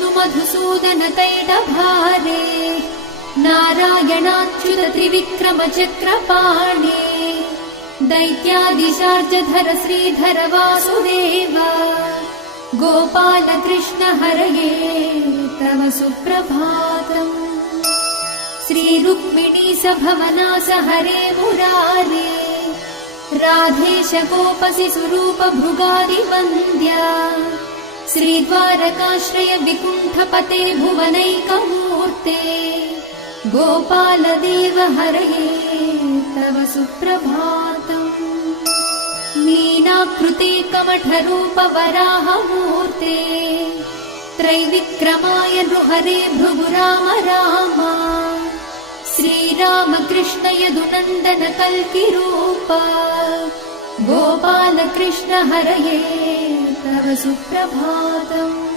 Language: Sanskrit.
विष्णुमधुसूदन कैटभारे नारायणाच्युत त्रिविक्रम चक्रपाणे दैत्यादिशार्जधर श्रीधर वासुदेव गोपाल कृष्ण हरये तव सुप्रभातम्। श्रीरुक्मिणी सभवनास हरे मुरारे राधेश गोपसि स्वरूप भृगादिवन्द्या श्रीद्वारकाश्रय विकुण्ठपते भुवनैकमूर्ते गोपाल देव हरये तव सुप्रभातम्। मीनाकृते कमठरूप वराहमूर्ते त्रैविक्रमाय नृहरे भृगु राम राम श्रीराम कृष्ण यदुनन्दन कल्किरूप गोपाल कृष्ण हरये तव सुप्रभातम्।